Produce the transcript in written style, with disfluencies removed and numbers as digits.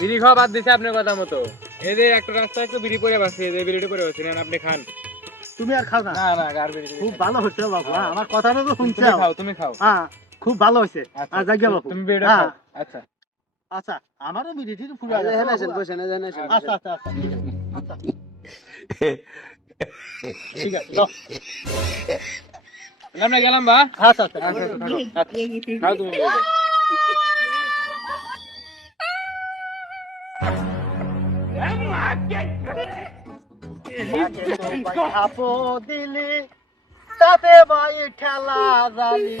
বিড়ি খাওয়া বাদ দিছে আপনার কথা মতো। এই যে একটা রাস্তা একটু বিড়ি পরে বাসছে, এই বিড়িটা পরে বাসছে, নেন আপনি খান। তুমি আর খাও না? না না, আর বিড়ি খুব ভালো হচ্ছে বাবু, আমার কথাটা তো শুনছো। তুমি খাও, তুমি খাও। হ্যাঁ, খুব ভালো হয়েছে। আচ্ছা, জায়গা বাবু, তুমি বিড়িটা খাও। আচ্ছা আচ্ছা, আমারও বিড়িটি পুরো আচ্ছা আচ্ছা আচ্ছা আচ্ছা আচ্ছা ঠিক আছে, যাও। আমরা গেলাম বা। আচ্ছা আচ্ছা খাও তুমি বিড়িটা। আপো দিলি তাতে ভাই ঠেলা জানি।